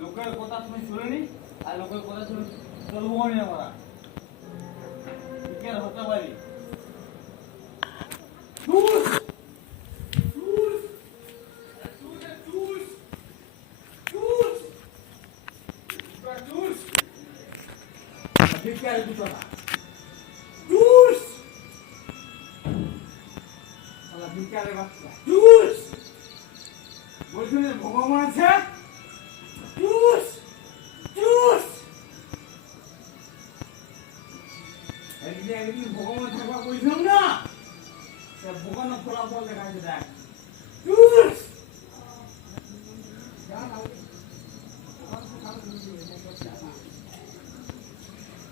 লোকের কথা শুনে চলিনি আর লোকের কথা শুনে চলবো না আমরা হতে পারি ভগবান আছে একদিন ভগবান থাকবা কইছিলাম না ভগবানের ফলাফল দেখাচ্ছে দেখ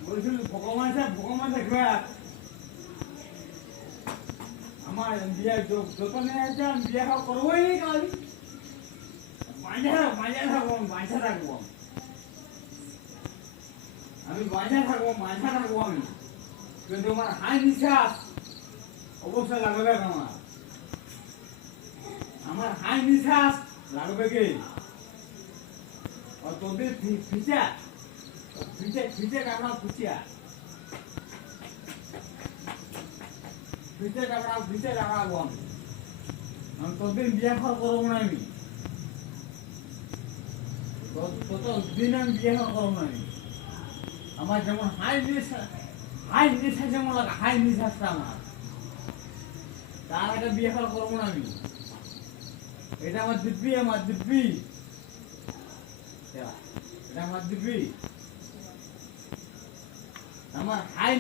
বলছিল ভগবান দেখবে আমার বিয়ে যত নিয়ে আছে আমি বিয়ে করবোই নি কাল বাঁচা থাকবো আমি বাঁচা থাকবো আমি কিন্তু আমার হাই নিঃশ্বাস অবশ্যই লাগবে আমার হাই নিঃশ্বাস লাগবে কি তোদের ফিচে কামড়া ফুচিয়া ফিচে কামড়াবো আমি তোদের বিয়ে করবো না আমি ততদিন আমি বিয়ে করবো না আমি আমার যেমন হাই নিঃশ্বাস যেমন লাগে হাই নিঃশ্বাসটা আমার তার আগে বিয়ে করবো না আমি এটা আমার দিব্যি এটা আমার দিব্যি আমার হাই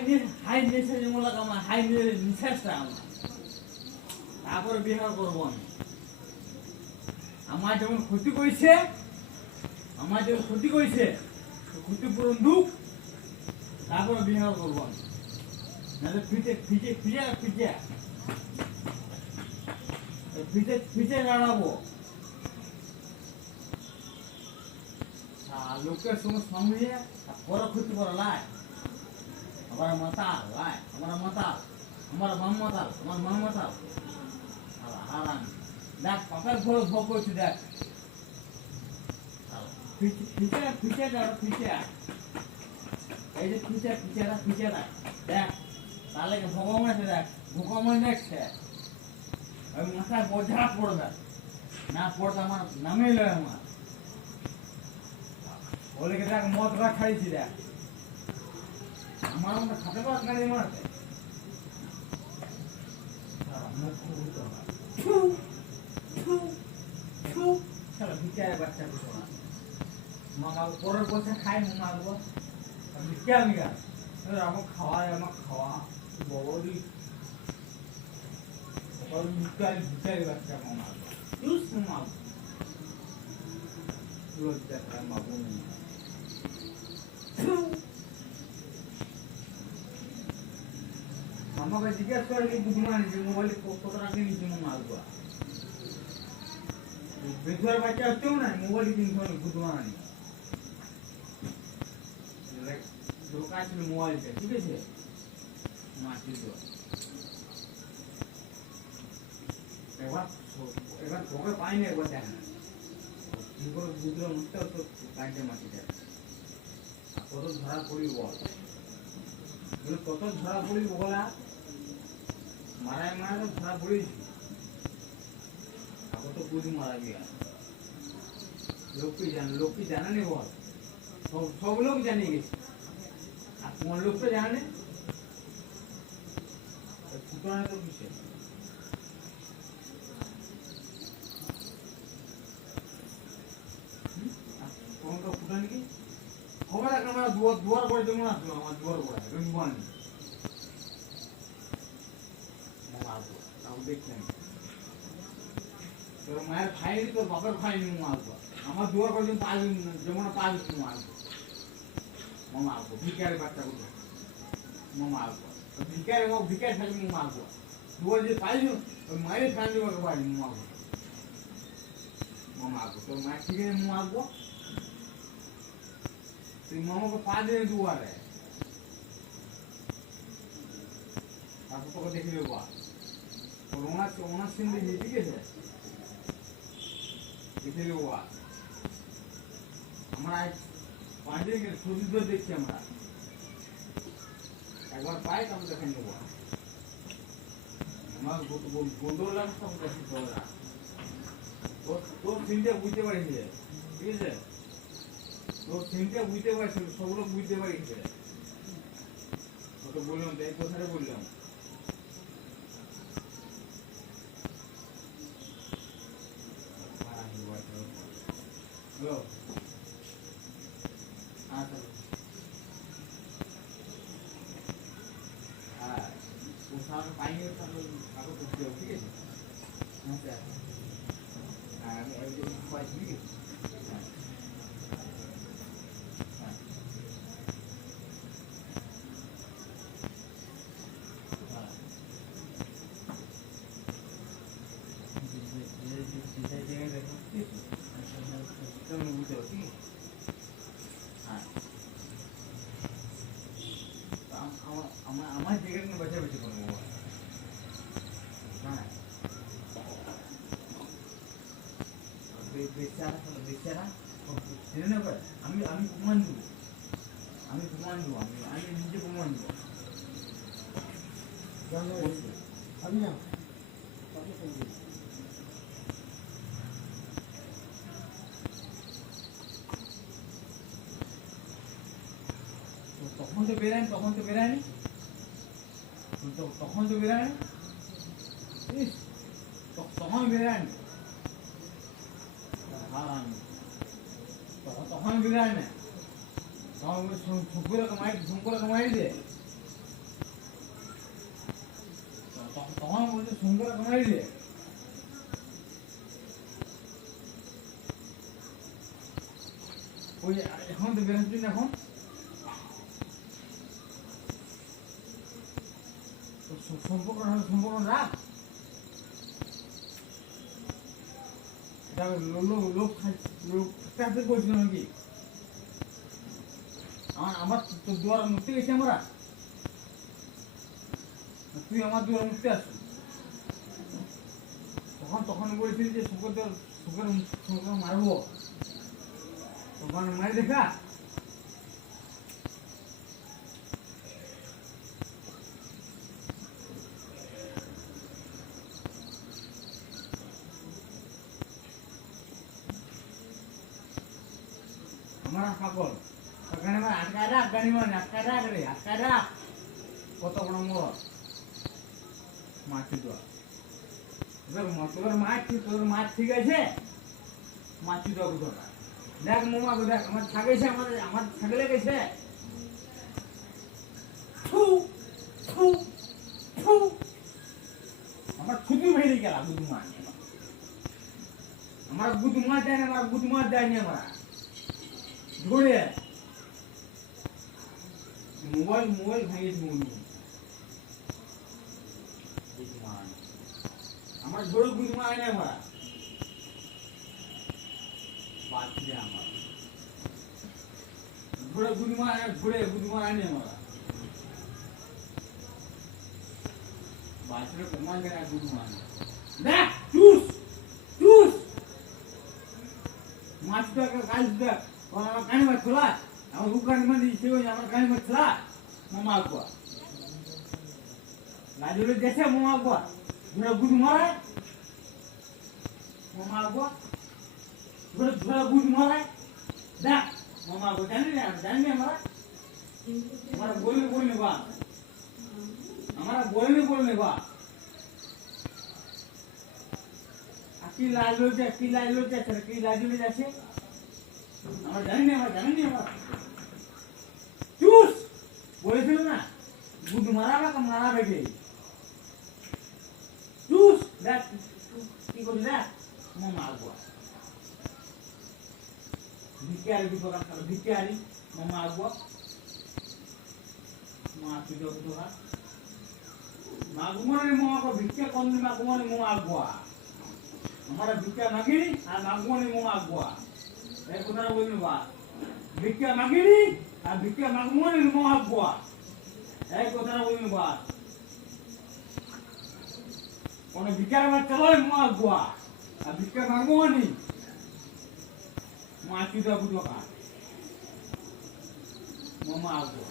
নিঃশ্বাস যেমন লাগে আমার হাই নিঃশ্বাসটা আমার তারপরে বিয়ে করবো আমি আমার যেমন ক্ষতি করেছে ক্ষতিপূরণ দুঃখ তারপরে বিয়ে করবো আমি নাহলে ফিচে দাঁড়াবো লোকের সঙ্গে সঙ্গে বড় ক্ষতি করা লাই আমার মাতাল আমার মাম মাতাল হারাম দেখ পাপের ভোগ করছি দেখ ফিচে এই যে ফিচে দেখ তাহলে ভগবান আছে দেখ ভগবান দেখছে ওই মাথায় বোঝা পড়বে না পড়তে আমার নামে লয় আমার বলে দেখ মদটা খাইছি দেখ আমার মতো খাতে পার গাড়ি মারতে বিচারে বাচ্চা কিছু না মামা পরের পয়সা খাই মারবো আমি আমার খাওয়া বড়ি বিচারে বাচ্চা মারবো লজ্জা খায় মারবো আমাকে জিজ্ঞাসা করে কি বুঝমান মোবাইলে কত টাকা নিয়েছি মারবো বেথুয়ার বাচ্চা হচ্ছেও না মোবাইল কিনতে হবে বুধমান দোকান ছিল মোবাইলটা ঠিক আছে মাটির এবার তোকে পাই না একবার দেখ না কি করে বুঝলো মুখটা তো কাটে মাটিটা কত ধরা পড়ি বল কত ধরা পড়ি বলা মারায় তো ধরা পড়িস আবার তো পুরি মারা গিয়া লোক কি জানা নেই বল সব লোক জানিয়ে গেছে আর তোমার লোক তো জানে ফুটানো তো কিসে তোমাকে ফুটানি কি খবর রাখ আমার দুয়ার পরে যেমন আসলো আমার দুয়ার পরে রুমানি দেখছেন তোর মায়ের খাইনি তোর বাপের খাইনি আসবো আমার দুয়ার পর্যন্ত যেমন পাঁচ আসবো মামা আসবো ভিকারের বাচ্চাগুলো মামা আসবো ভিকার থাকবে মামা আসবো দুয়ার যে পাইনি ওই মায়ের ফ্যামিলি আমাকে পাইনি মামা আসবো তোর মায়ের ঠিক আছে মামা আসবো তুই মামাকে পা দিয়ে দুয়ারে তারপর তোকে দেখে দেবো ওনার সিন দেখি ঠিক আছে এখানে বাবা আমরা পাঁচ দিন ছবি ধরে দেখছি আমরা একবার পাই তখন দেখে নেবো আমার গোদর লাগছে তখন দেখি তোরা তোর চিন্তা বুঝতে পারিস ঠিক আছে তোর চিন্তা বুঝতে পারছি সব লোক বুঝতে পারিস তোকে বললাম তাই কোথায় বললাম হ্যালো আচ্ছা হ্যাঁ ও সামনে পাইনি কাগজ করতে হবে ঠিক আছে আচ্ছা হ্যাঁ আমি একজন পাইছি ঠিক আছে আমার জায়গাটা নিয়ে বেঁচে বেঁচে করবো হ্যাঁ বেচারা বেচারা জেনে নেবে আমি আমি প্রমাণ দেবো আমি নিজে প্রমাণ দেবো আমি না তখন তো বেরায়নি তখন তো বেরায়নি তখন বেরায়নি তখন বেরায়নি তখন শঙ্কর কমাই দে তখন বলছে শঙ্কর কমাই দে ওই এখন তো বেরোচ্ছি না এখন সম্পর্ক রাখ লোক করছিল নাকি আমার তোর দুয়ার মুক্তি গেছি আমরা তুই আমার দুয়ার মুক্তি আসছিস তখন বলেছিলি যে শুকর মারবো তখন মারি দেখা আমার পাগল ওখানে আমার আটকায় রাখ গাড়ি মানে আটকায় রাখ কত বড় মোর মাছি তোর মাছ ঠিক আছে মাছি দেবো তোরা দেখ মোমা দেখ আমার থাকেছে আমার থাকলে গেছে আমার ছুটি ভেঙে গেল গুদু মাছ আমার গুদু মাছ দেয়নি আমরা ধরে মোবাইল ভেঙে দিব আমার ধরে গুদু মাছ নেই আমরা বাচ্চা আমার ধরে গুদু মাছ নেই আমরা বাচ্চারা প্রমাণ দেয় গুদু মাছ দেখ চুস মাছটাকে কাজ দেখ আমার কানি মাছ খোলা আমার উকানি মানে আমার কানি মাছ খোলা মামা আগুয়া লাজুরে গেছে মামা আগুয়া ধরে গুদু মারে মামা আগুয়া ধরে গুদু মারে দেখ মামা আগুয়া জানি আমরা বললে বা আমরা বললে বা কি লাজলো যাচ্ছে আমরা জানি না আমরা চুস বলেছিল না গুদ মারাবে কে চুস দেখ কি করছি দেখ মামা আগুয়া ভিক্ষারি মামা আগুয়া মা তুই তোরা মাগুমনি মামা ভিক্ষা কন্দি মাগুমনি মামা আগুয়া हमारा भिक्षा मांगिनी और मांगवानी मुँह आगुआ एक उधर बोलने बा भिक्षा मांगिनी और भिक्षा मांगवानी मुँह आगुआ एक उधर बोलने बा उन्हें भिक्षा में चलो मुँह आगुआ और भिक्षा मांगवानी মাছুটা বুঝো কা মামা আসবো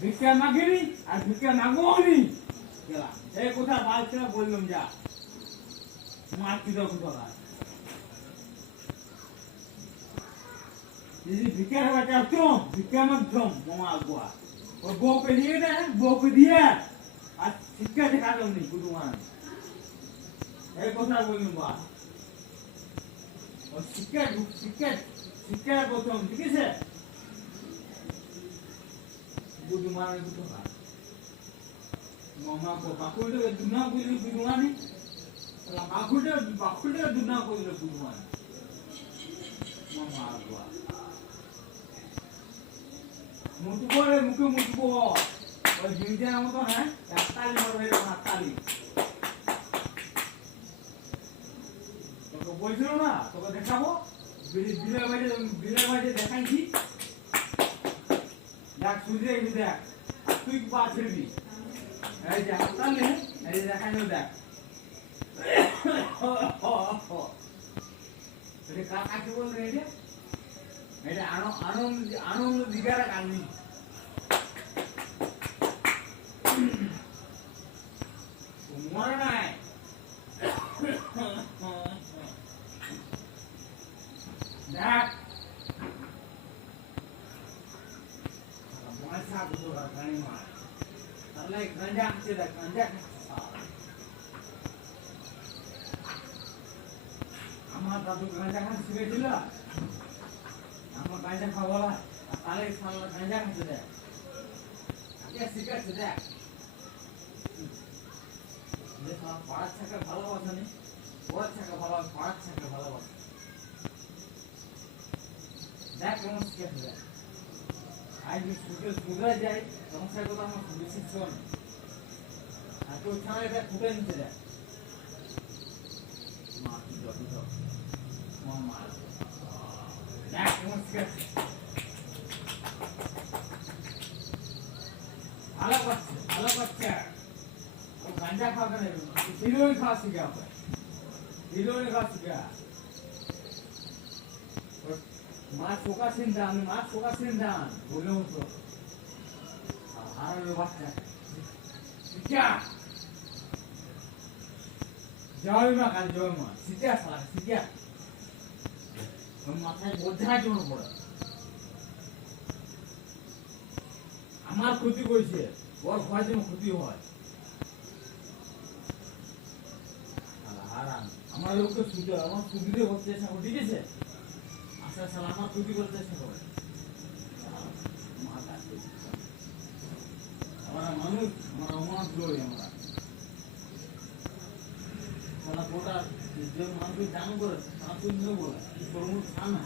ভিক্ষা মাগিনি আর ভিক্ষা মাগবো নি গেলাম এই কোথা বালছে বললাম যা মাছুটা বুঝো কা যদি ভিক্ষা বাচ্চা তুম ভিক্ষা মাগছম মামা আসবো और बो पे दिए ना बो पे दिया आज शिक्षा दिखा दो नहीं गुरुवान एक कोसा बोलूंगा और शिक्षा शिक्षा शिक्षा बोलते हम ठीक है गुरुवान को तो मामा को बाकुल के दुना को गुरुवान है अला बाकुल के दुना को गुरुवान मामा आगवा मुझको रे मुझको और जिंदगी नाम तो है ताली मर रहे हो ताली तो बोल रहे हो ना तो दिखाओ बिले बाजे दिखाई थी देख सूर्य की देख तू एक बात फिर भी अरे जानता नहीं अरे दिखाई नहीं देख अरे क्या क्या बोल रहे हैं এটা আনন্দ দিগারা কান্নি মরে নাই দেখ মশা দুটো গানি মার তাহলে গাঞ্জা খাচ্ছে দেখ গাঞ্জা আমার দাদু গাঞ্জা খাচ্ছে শিখেছিল আমার গাঁজা খাওয়া তাহলে গাঁজা খাচ্ছে দেখ আগে শিখাচ্ছে দেখ পাড়ার ছাকে ভালোবাসা নেই ওর ছাকে ভালোবাসা পাড়ার ছাকে ভালোবাসা দেখ কেমন শিখাচ্ছে দেখ আজ সুদরা যায় তখন সে কথা আমার বেশি শোন আর তোর ছাড়া এটা ফুটে নিতে দেখ মা কি যত মা দেখ কেমন শিখাচ্ছে ভালো করছে ও গাঁজা খাওয়া নেই হিরোইন খাওয়া শিখা হিরোইন খাওয়া শিখা মা শোকাসীন দান বলে হতো হারালো বাচ্চা শিখা জয় মা কাল জয় মা শিখা সালা শিখা মাথায় বোঝা জন্য পড়ে আমার ক্ষতি করেছে ওর ভয় যেন ক্ষতি হয় আমার লোককে সুযোগ আমার সুবিধে করতে চেষ্টা করে ঠিক আছে আচ্ছা সালা আমার ক্ষতি করতে চেষ্টা করে আমরা মানুষ আমরা অমানুষ লড়ি আমরা সালা গোটা যে মানুষ জানো করে তারা শুনতে বলে তরমুজ খানা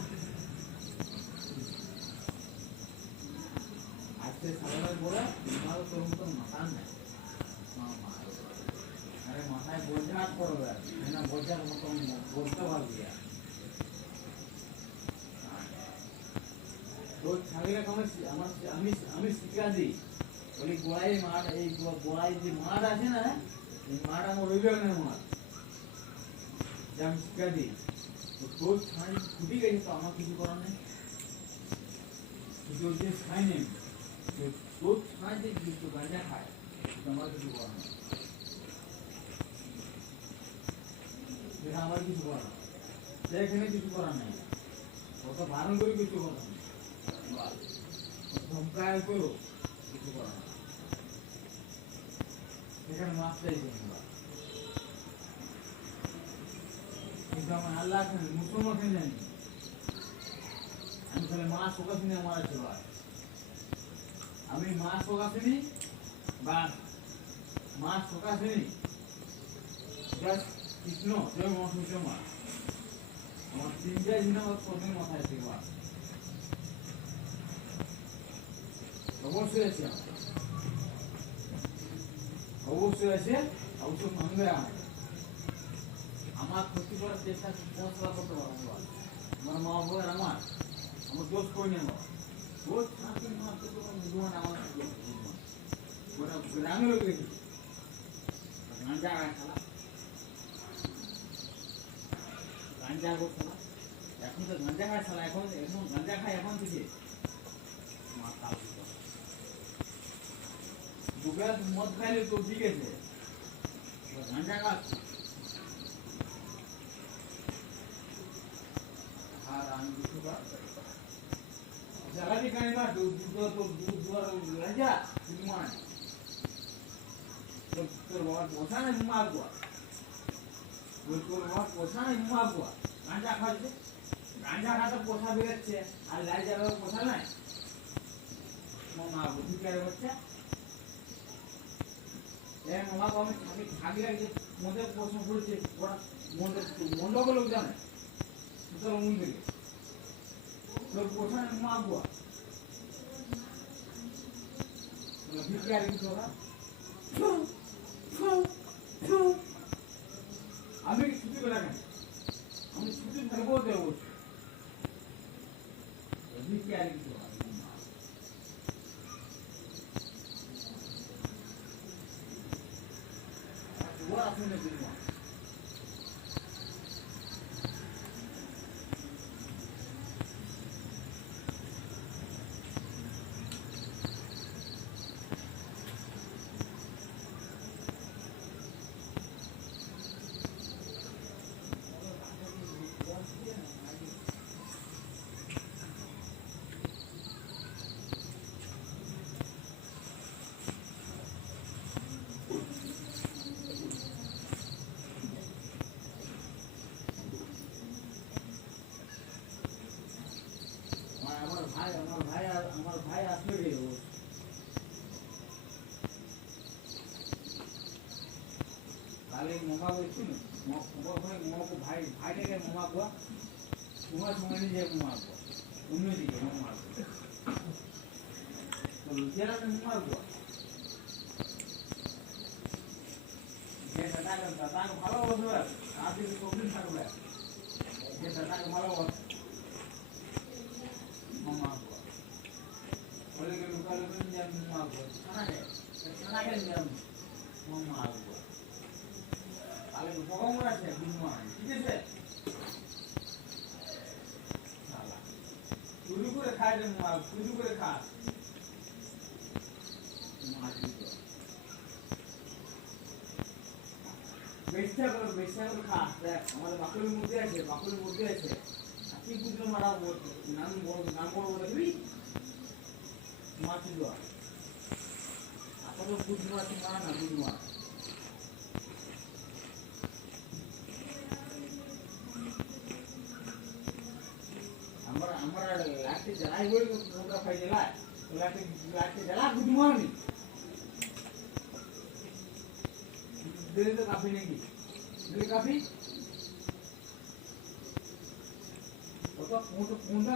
আজকে সালামের বলে তোমার তরমুজ মাথা নেই আরে মাথায় বোঝা পড়বে না বোঝার মতন বলতে পারবি তোর ছাগলে আমি শিক্ষা দিই বলি গোড়াই মাঠ এই গোড়াই যে মাঠ আছে না এই মাঠ আমার রইবে না মাঠ যে আমি শিক্ষা দিই তোর ছাড়ি ফুটি গেছে তো আমার কিছু করার নেই তোর যে খাই নেই তোর ছাড় যে গাঁজা খায় আমার কিছু করার নেই আমার কিছু করার সেখানে কিছু করার নেই ওকে বারণ করে কিছু করার নেই ধমকায় করো কিছু করার নেই সেখানে মাছ চাইছি কিন্তু আমার আল্লাহ মুসলমান জানি আমি তাহলে মা শোকাশিনী আমার আছে ভাই আমি মা শোকাশিনী বা মা শোকাশিনী কৃষ্ণ জয় মহাকৃষ্ণ মা আমার তিনটা দিন আমার প্রথমে মাথায় থেকে অবশ্যই আছে অবশ্যই আছে অবশ্যই মানবে আমার ক্ষতি করার চেষ্টা করতে পারবো আমার মা বাবা আমার দোষ করে নেব দোষ থাকি আমার গ্রামের লোক দেখি গাঁজা খেলা গাঁজা খেলা এখন তো গাঁজা খায় শালা, এখন গাঁজা খায় এখন থেকে মাথা দু গ্লাস মদ খাইলে তো ঠিক আছে, গাঁজা খাস আর আমি কিছু জায়গাটি খাই না, দুধ দুয়ার গাঁজা মানে তোর বাবার পোষা না মারবো, তোর বাবার পোষা না মারবো, গাঁজা খাচ্ছে, গাঁজা খাতে পোষা বেরোচ্ছে আর লাই যাবে পোষা নাই মারবো ভিকারে হচ্ছে। মামাকে আমি থাকি রাখছি মধ্যে প্রশ্ন করছে, ওরা মন্ডকে লোক জানে তোর মন্দিরে তোর পোষা নাই মারবো ভিকারে কিছু ওরা আমি ছুটি করে রাখেন, আমি ছুটি থাকবো দেবো ভিকারে কিছু ওরা শুনে দিলাম আমার ভাই আসলে রে তাহলে মামা বলছি না মামাকে ভাইটাকে মামা কোয়া তোমার সময় নিয়ে যাবে মামা কোয়া অন্যদিকে মামা তো লুচিয়ারা মামা কোয়া যে দাদাকে ভালোবাসবে আর যদি প্রবলেম থাকবে যে দাদাকে ভালোবাসবে মামা কোয়া বলে গেল লুকালে নিয়ে মামা কোয়া ছানাকে নিয়ে মামা কোয়া তাহলে উপকমন আছে বিনিময় ঠিক আছে চুরি করে খায় যে চুরি করে খা বেশা করে খা দেখ আমাদের বাকুলের মধ্যে আছে কি বুঝলো মারা নাম বড় দেখবি মাছ দেওয়া আপনার বুঝ মাছ মারা না বুঝ মাছ আমরা লাঠি জ্বালাই বলে নৌকা খাই জ্বালায় লাঠি জ্বালা বুঝ মারনি দিলে তো কাফি নাকি দিলে কাফি পুঁদা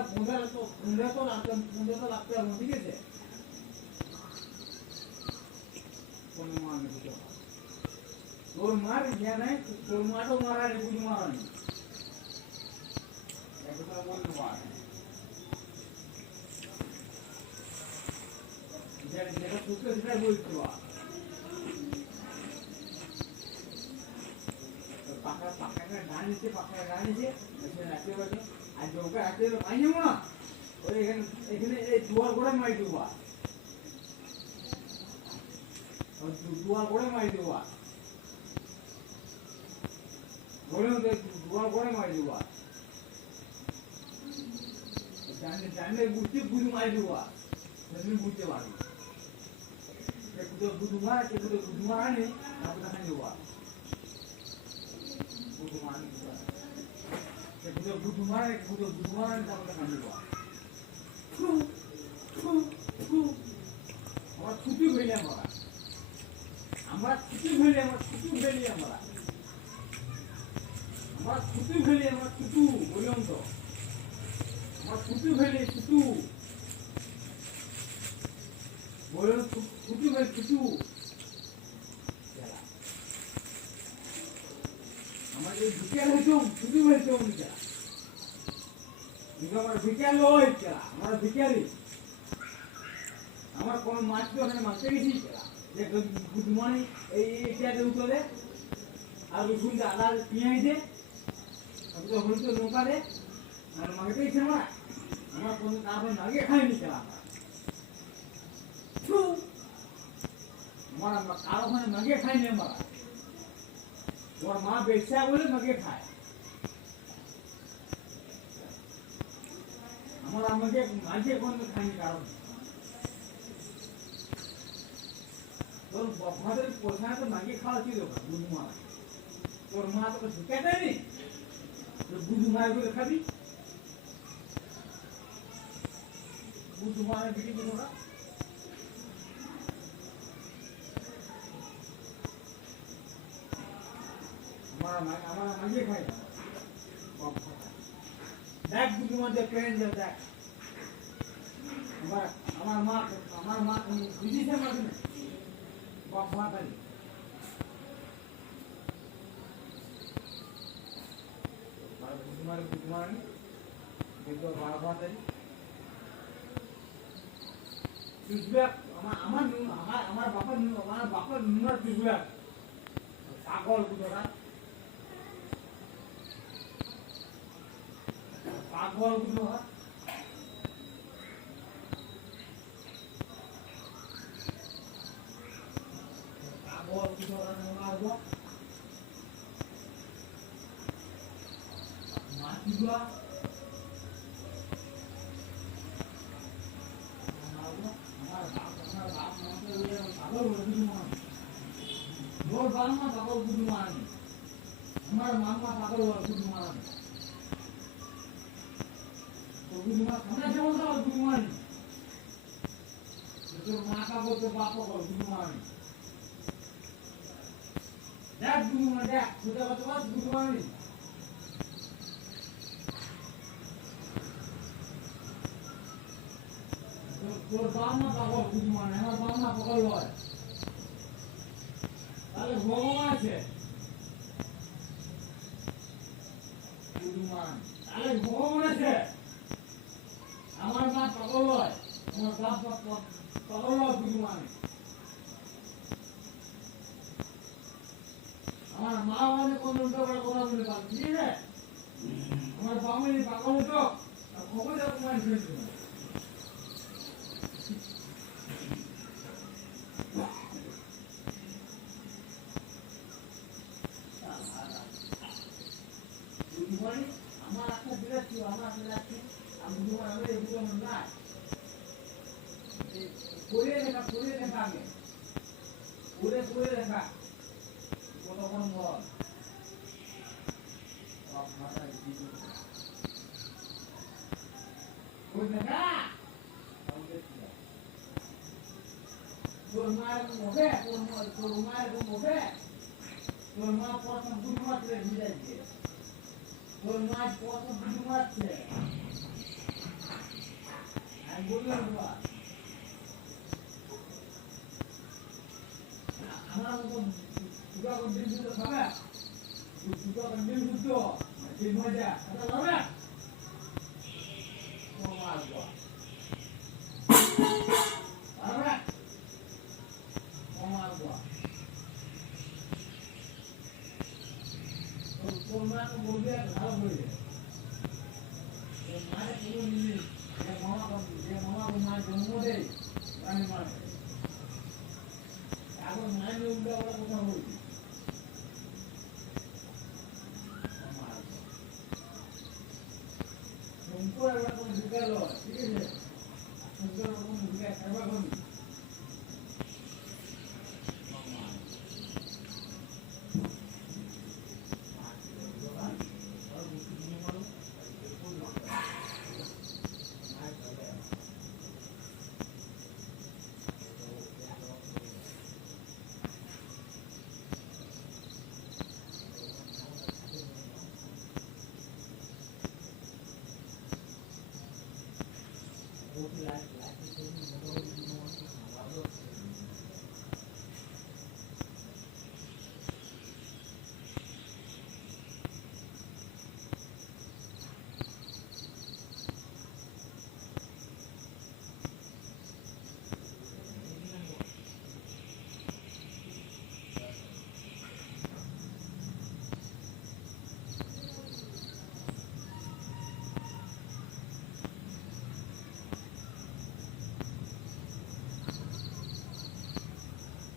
তো লাগতে হবে ঠিক আছে কোনো মার নেই তোর মার ইয়া নাই তোর মাটাও মারা রে বুঝ মারা নেই বলতে পার যেটা সত্য সেটা বলতে পার পাখাটা ডান নিচে রাখতে পারবে আর জলটা রাখতে পাই যাবো না ওই এখানে এই দুয়ার করে মারি দেবো দুয়ার করে মারি দেবো দুয়ার করে মারি দেবো জানলে বুঝতে বুঝ মারি দেবো তুমি বুঝতে পারবে বুধ মারা নেই তারপরে খাই দেবো বুধ মারা তারপরে খাই দেবো আমার ছুটি হইলে আমরা ছুটি হইলে আমরা ছুটু বললাম তো আমার ছুটি হইলে ছুটু বললাম ছুটি হইলে ছুটু আমার এই ভিকার হইতো ছুটি হইতো আমার ভিকার লয় আমার ভিকারি আমার কোনো মাছ তো ওখানে মাছতে গেছি যে গুড মর্নিং এইটাতে উঠলে আর রসুন আদা পেঁয়াজ দে হলুদ লঙ্কা দে আমার মাকে দিয়েছে না আমার কোনো কারণ আগে খাইনি খেলা আমার কারো ওখানে মাগে খাইনি আমরা ওর মা বেচা বলে মাগে খায় আমার আমাকে মাঝে কোনো খাইনি কারণ তোর বাবাদের পোষায় তো মাগে খাওয়া ছিল বুধু মা তোর মা তোকে শিখে দেয়নি বুধু মায়ের করে খাবি বুধু মায়ের বিটি বুধুরা আমার মাঝে খাই না দেখ বুধু মাঝে ট্রেন দেখ আমার মা বুঝিছে মাঝে না বাবা তাই বুধুমার দেখো বাবা তাই তুজবাক আমার বাপের নুনার তুজবাক পাগল বুধরা পাগল বুধরা পাগল বুধরা মারবো মাতিবা Lord Balma Pagal Gudumani. Amar Mama Pagal Gudumani. So Gudumani, Kana Jamasa Gudumani. So Maka go to Papa Gudumani. That Gudumani, that, so that was Gudumani. Lord Balma Pagal Gudumani, Amar Balma Pagal Lord. তাহলে ভগবান আছে বুধুমান তাহলে ভগবান আছে আমার মা পাগল হয় আমার বাপ পাগল হয় বুধুমান আমার মা মানে কোন উল্টো করে কথা বলে পারে ঠিক আছে আমার বামনি পাগল হতো খবর যা তোমার শুনেছিল আমার একটা বিরাট ছিল আমার বিরাট আমি এগুলো না করে লেখা আগে করে লেখা কতক্ষণ বল তোর মায়ের মুখে তোর মা প্রথম দুটো মাত্রে ভিজাই দিয়ে তোর মা প্রথম দুটো মাত্রে আমি বললাম বাবা আমার মতো দুটো দিন দুটো খাবে দুটো দিন দুটো তিন মজা এটা খাবে ও মা বাবা পারবে ও মা বাবা তোর মা তো বলবে ভালো হয়ে মায়ের পুরো নিয়ে যে মামা মা জন্ম দেয় আমি মানে এখন মায়ের উল্টা ওরা কথা বলছি শঙ্কর এরকম ঢুকাল ঠিক আছে শঙ্কর এরকম ঢুকে সেবা করি Life.